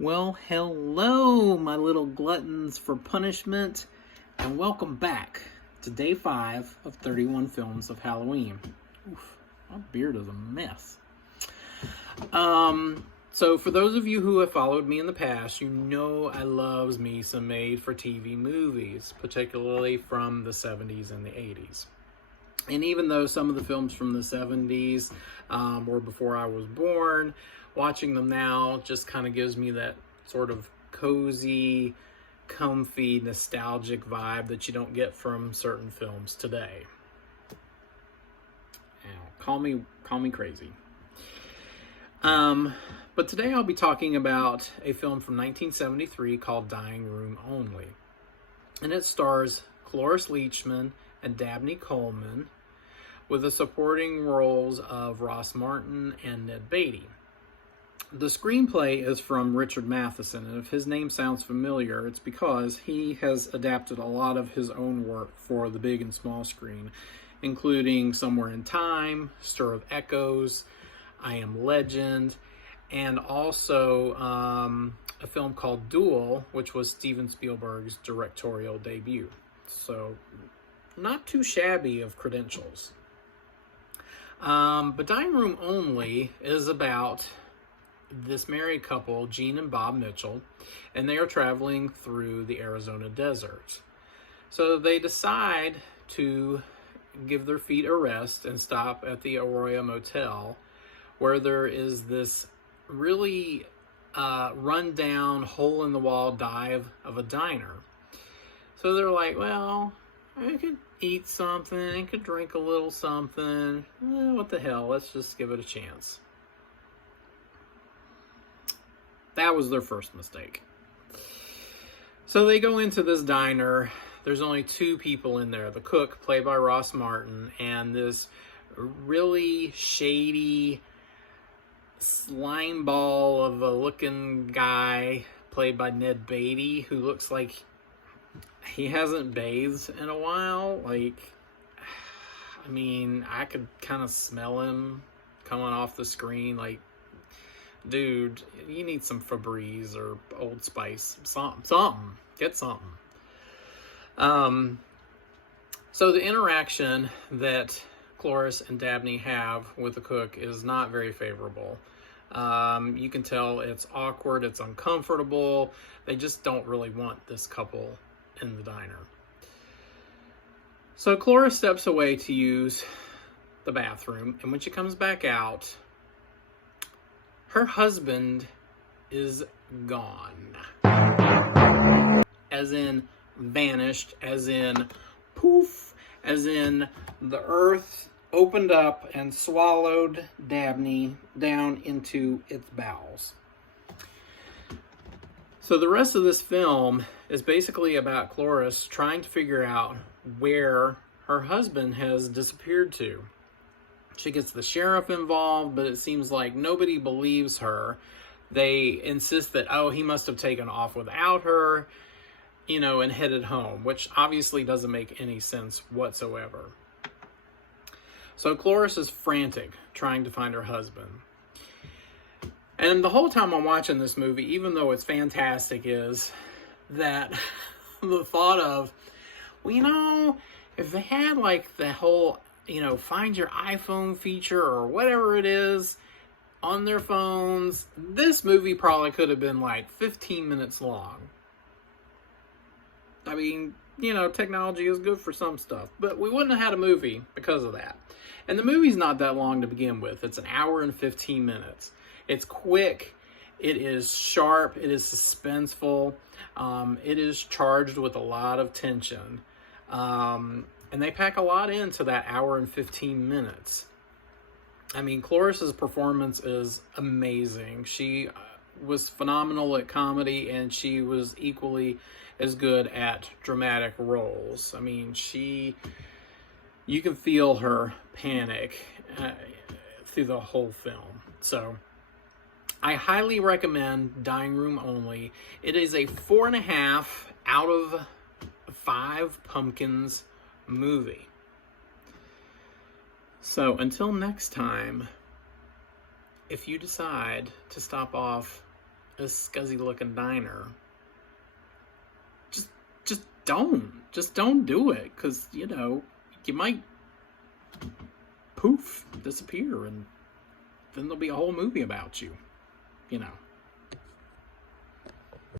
Well, hello, my little gluttons for punishment, and welcome back to day 5 of 31 films of Halloween. Oof, my beard is a mess. So for those of you who have followed me in the past, you know I loves me some made-for-TV movies, particularly from the 70s and the 80s. And even though some of the films from the 70s were before I was born, watching them now just kind of gives me that sort of cozy, comfy, nostalgic vibe that you don't get from certain films today. Now, call me crazy. But today I'll be talking about a film from 1973 called Dying Room Only. And it stars Cloris Leachman and Dabney Coleman, with the supporting roles of Ross Martin and Ned Beatty. The screenplay is from Richard Matheson, and if his name sounds familiar, it's because he has adapted a lot of his own work for the big and small screen, including Somewhere in Time, Stir of Echoes, I Am Legend, and also a film called Duel, which was Steven Spielberg's directorial debut. So, not too shabby of credentials. But Dying Room Only is about this married couple, Gene and Bob Mitchell, and they are traveling through the Arizona desert. So they decide to give their feet a rest and stop at the Arroyo Motel, where there is this really run-down, hole-in-the-wall dive of a diner. So they're like, well, I could eat something, I could drink a little something. What the hell, let's just give it a chance. That was their first mistake. So they go into this diner. There's only two people in there. The cook, played by Ross Martin, and this really shady slime ball of a looking guy, played by Ned Beatty, who looks like he hasn't bathed in a while. I could kind of smell him coming off the screen. Dude, you need some Febreze or Old Spice. Something. Get something. So the interaction that Cloris and Dabney have with the cook is not very favorable. You can tell it's awkward, it's uncomfortable. They just don't really want this couple in the diner. So Cloris steps away to use the bathroom, and when she comes back out, her husband is gone. As in vanished, as in poof, as in the earth opened up and swallowed Dabney down into its bowels. So the rest of this film is basically about Cloris trying to figure out where her husband has disappeared to. She gets the sheriff involved, but it seems like nobody believes her. They insist that, he must have taken off without her, and headed home, which obviously doesn't make any sense whatsoever. So Cloris is frantic, trying to find her husband. And the whole time I'm watching this movie, even though it's fantastic, is that the thought of, if they had the whole, find your iPhone feature or whatever it is on their phones, this movie probably could have been 15 minutes long. Technology is good for some stuff, but we wouldn't have had a movie because of that. And the movie's not that long to begin with. It's an hour and 15 minutes. It's quick, it is sharp, it is suspenseful, it is charged with a lot of tension. And they pack a lot into that hour and 15 minutes. Cloris's performance is amazing. She was phenomenal at comedy, and she was equally as good at dramatic roles. You can feel her panic through the whole film. So, I highly recommend Dying Room Only. It is a 4.5 out of 5 pumpkins movie. So until next time, if you decide to stop off this scuzzy looking diner, just don't do it, because you know you might poof disappear, and then there'll be a whole movie about you, you know.